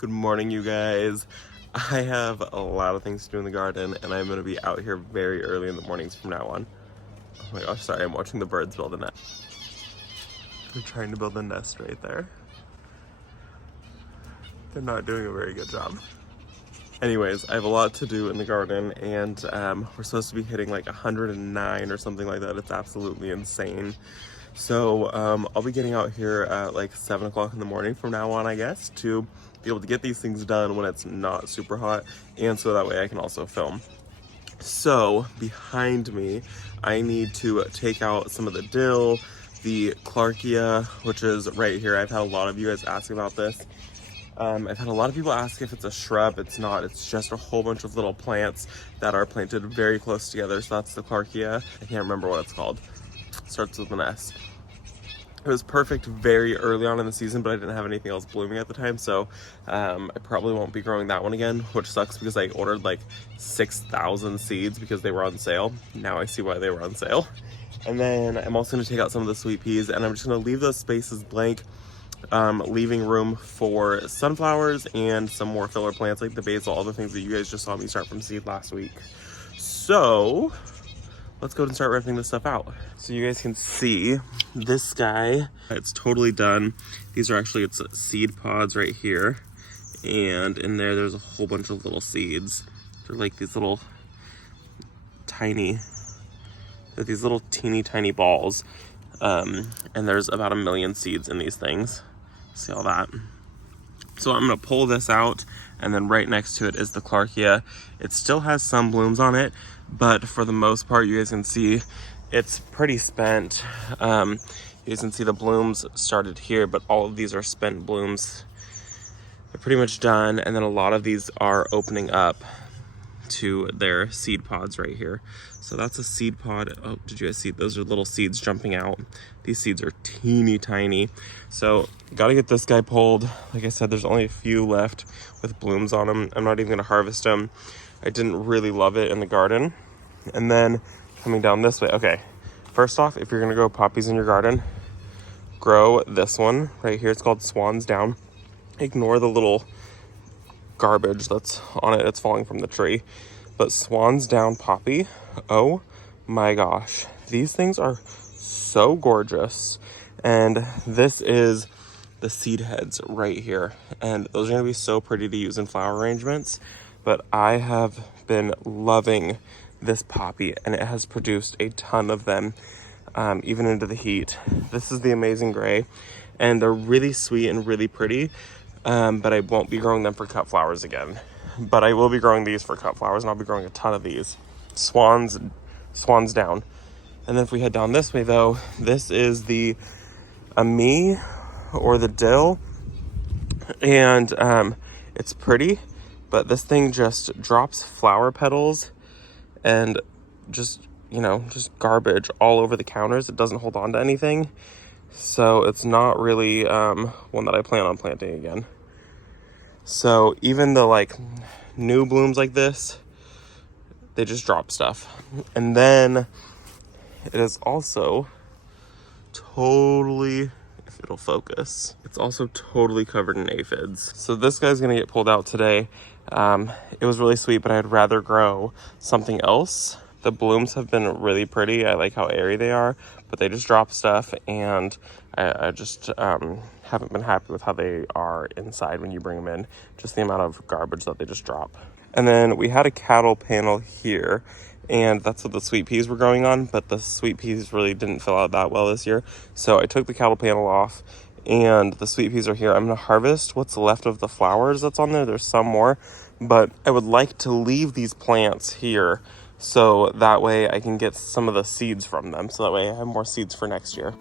Good morning, you guys. I have a lot of things to do in the garden, and I'm going to be out here very early in the mornings from now on. Oh my gosh, sorry, I'm watching the birds build a nest. They're trying to build a nest right there. They're not doing a very good job. Anyways, I have a lot to do in the garden, and we're supposed to be hitting like 109 or something like that. It's absolutely insane. So I'll be getting out here at like 7 o'clock in the morning from now on, I guess, to be able to get these things done when it's not super hot, and so that way I can also film. So behind me, I need to take out some of the dill, the Clarkia, which is right here. I've had a lot of you guys ask about this. I've had a lot of people ask if it's a shrub. It's not. It's just a whole bunch of little plants that are planted very close together. So that's the Clarkia. I can't remember what it's called. Starts with an S. It was perfect very early on in the season, but I didn't have anything else blooming at the time, so I probably won't be growing that one again, which sucks because I ordered like 6,000 seeds because they were on sale. Now I see why they were on sale. And then I'm also going to take out some of the sweet peas, and I'm just going to leave those spaces blank, leaving room for sunflowers and some more filler plants like the basil, all the things that you guys just saw me start from seed last week. So let's go and start ripping this stuff out. So you guys can see this guy, it's totally done. These are actually its seed pods right here. And in there's a whole bunch of little seeds. They're like these little tiny, they're these little teeny tiny balls. And there's about 1 million seeds in these things. See all that? So I'm gonna pull this out, and then right next to it is the Clarkia. It still has some blooms on it, but for the most part, you guys can see it's pretty spent. You guys can see the blooms started here, but all of these are spent blooms. They're pretty much done, and then a lot of these are opening up to their seed pods right here. So that's a seed pod. Oh, did you guys see? Those are little seeds jumping out. These seeds are teeny tiny. So gotta get this guy pulled. Like I said, there's only a few left with blooms on them. I'm not even gonna harvest them. I didn't really love it in the garden. And then coming down this way. Okay, first off, if you're gonna grow poppies in your garden, grow this one right here. It's called Swan's Down. Ignore the little garbage that's on it. It's falling from the tree. But Swan's Down poppy, oh my gosh, these things are so gorgeous. And this is the seed heads right here, and those are going to be so pretty to use in flower arrangements. But I have been loving this poppy, and it has produced a ton of them, even into the heat. This is the Amazing Gray, and they're really sweet and really pretty. But I won't be growing them for cut flowers again. But I will be growing these for cut flowers, and I'll be growing a ton of these. Swan's Down. And then if we head down this way, though, this is the Ami, or the dill. And it's pretty, but this thing just drops flower petals and just, just garbage all over the counters. It doesn't hold on to anything. So it's not really one that I plan on planting again. So even the like new blooms like this, they just drop stuff. And then it is also totally, if it'll focus, it's also totally covered in aphids. So this guy's gonna get pulled out today. It was really sweet, but I'd rather grow something else. The blooms have been really pretty. I like how airy they are, but they just drop stuff, and I just haven't been happy with how they are inside when you bring them in. Just the amount of garbage that they just drop. And then we had a cattle panel here, and that's what the sweet peas were growing on, but the sweet peas really didn't fill out that well this year. So I took the cattle panel off, and the sweet peas are here. I'm gonna harvest what's left of the flowers that's on there. There's some more, but I would like to leave these plants here, so that way I can get some of the seeds from them. So that way I have more seeds for next year.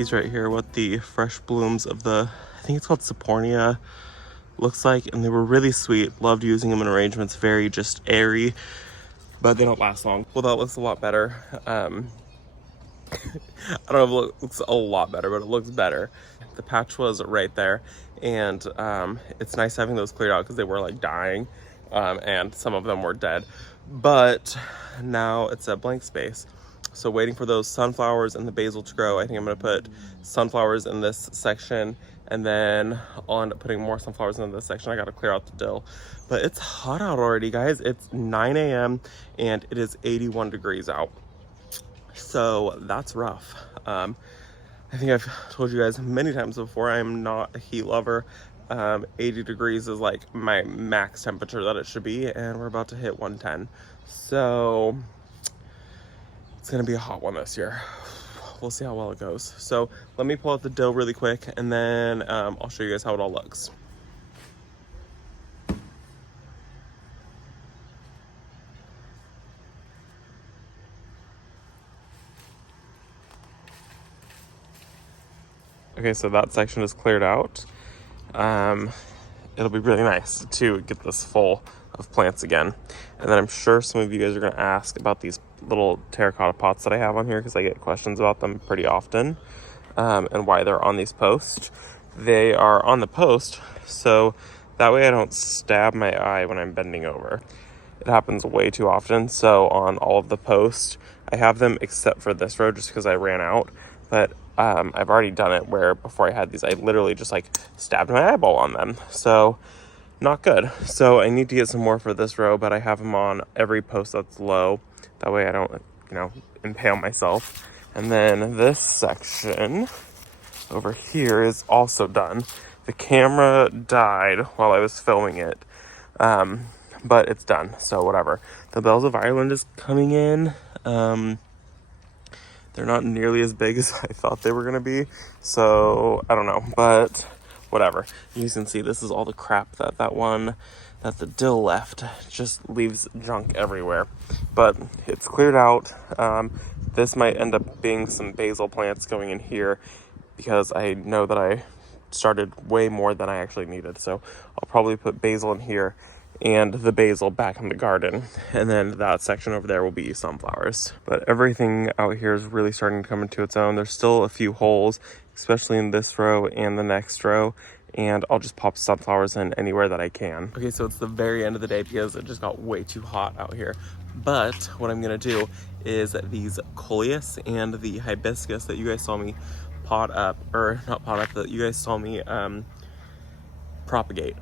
these right here, what the fresh blooms of the, I think it's called Sapornia, looks like, and they were really sweet. Loved using them in arrangements, very just airy, but they don't last long. Well, that looks a lot better. I don't know if it looks a lot better, but it looks better. The patch was right there, and it's nice having those cleared out because they were like dying, and some of them were dead. But now it's a blank space. So waiting for those sunflowers and the basil to grow. I think I'm gonna put sunflowers in this section, and then I'll end up putting more sunflowers in this section. I gotta clear out the dill. But it's hot out already, guys. It's 9 a.m. and it is 81 degrees out. So that's rough. I think I've told you guys many times before, I am not a heat lover. 80 degrees is like my max temperature that it should be, and we're about to hit 110. So it's gonna be a hot one this year. We'll see how well it goes. So let me pull out the dill really quick, and then I'll show you guys how it all looks. Okay, so that section is cleared out. It'll be really nice to get this full of plants again. And then I'm sure some of you guys are gonna ask about these little terracotta pots that I have on here, because I get questions about them pretty often, and why they're on these posts. They are on the post so that way I don't stab my eye when I'm bending over. It happens way too often. So on all of the posts, I have them except for this row just because I ran out. But I've already done it where before I had these, I literally just like stabbed my eyeball on them. So not good. So I need to get some more for this row, but I have them on every post that's low. That way I don't, you know, impale myself. And then this section over here is also done. The camera died while I was filming it, but it's done, so whatever. The Bells of Ireland is coming in. They're not nearly as big as I thought they were gonna be, so I don't know, but whatever. You can see this is all the crap that the dill left. Just leaves junk everywhere, but it's cleared out. This might end up being some basil plants going in here, because I know that I started way more than I actually needed. So I'll probably put basil in here and the basil back in the garden. And then that section over there will be sunflowers. But everything out here is really starting to come into its own. There's still a few holes, especially in this row and the next row. And I'll just pop sunflowers in anywhere that I can. Okay, so it's the very end of the day because it just got way too hot out here. But what I'm gonna do is these coleus and the hibiscus that you guys saw me pot up, or not pot up, that you guys saw me propagate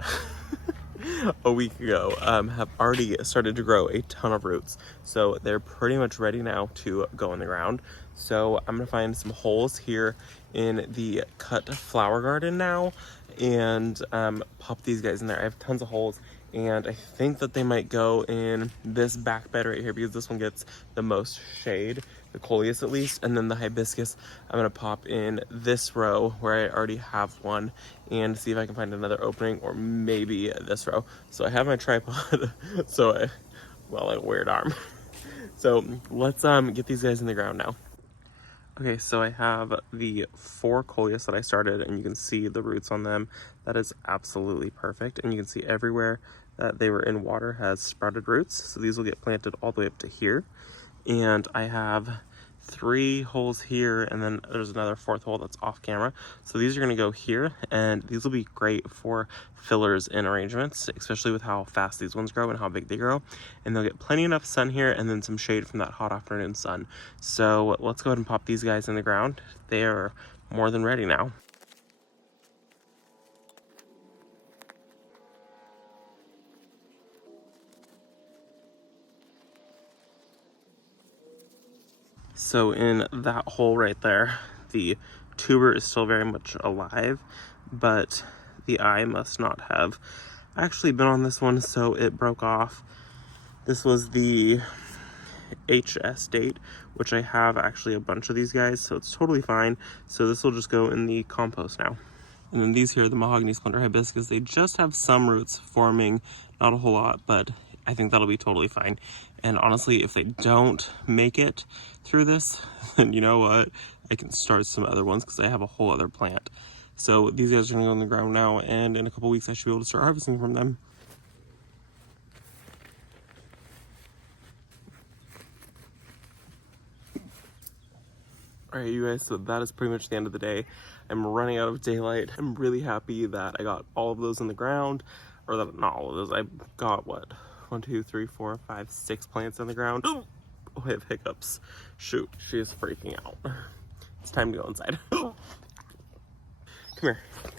a week ago, have already started to grow a ton of roots. So they're pretty much ready now to go in the ground. So I'm gonna find some holes here in the cut flower garden now and pop these guys in there. I have tons of holes, and I think that they might go in this back bed right here because this one gets the most shade, the coleus at least. And then the hibiscus I'm gonna pop in this row where I already have one, and see if I can find another opening, or maybe this row. So I have my tripod, so well, a weird arm. So let's get these guys in the ground now. Okay, so I have the 4 coleus that I started, and you can see the roots on them. That is absolutely perfect. And you can see everywhere that they were in water has sprouted roots. So these will get planted all the way up to here. And I have 3 holes here, and then there's another 4th hole that's off camera. So these are gonna go here, and these will be great for fillers in arrangements, especially with how fast these ones grow and how big they grow. And they'll get plenty enough sun here, and then some shade from that hot afternoon sun. So let's go ahead and pop these guys in the ground. They are more than ready now. So in that hole right there, the tuber is still very much alive, but the eye must not have actually been on this one, so it broke off. This was the HS date, which I have actually a bunch of these guys, so it's totally fine. So this will just go in the compost now. And then these here, the mahogany splendor hibiscus, they just have some roots forming, not a whole lot, but I think that'll be totally fine. And honestly, if they don't make it through this, then you know what? I can start some other ones because I have a whole other plant. So these guys are gonna go in the ground now, and in a couple weeks I should be able to start harvesting from them. Alright, you guys, so that is pretty much the end of the day. I'm running out of daylight. I'm really happy that I got all of those in the ground, or that, not all of those, I got what? 1, 2, 3, 4, 5, 6 plants in the ground. Oh, I have hiccups. Shoot, she is freaking out. It's time to go inside. Come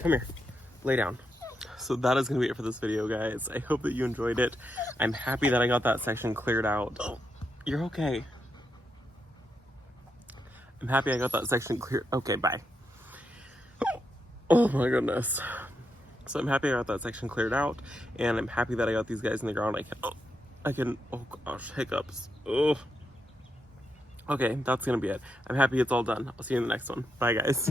here, lay down. So that is gonna be it for this video, guys. I hope that you enjoyed it. I'm happy that I got that section cleared out. You're okay. I'm happy I got that section clear. Okay, bye. Oh my goodness. So I'm happy I got that section cleared out, and I'm happy that I got these guys in the ground. Oh gosh, hiccups. Oh. Okay, that's gonna be it. I'm happy it's all done. I'll see you in the next one. Bye, guys.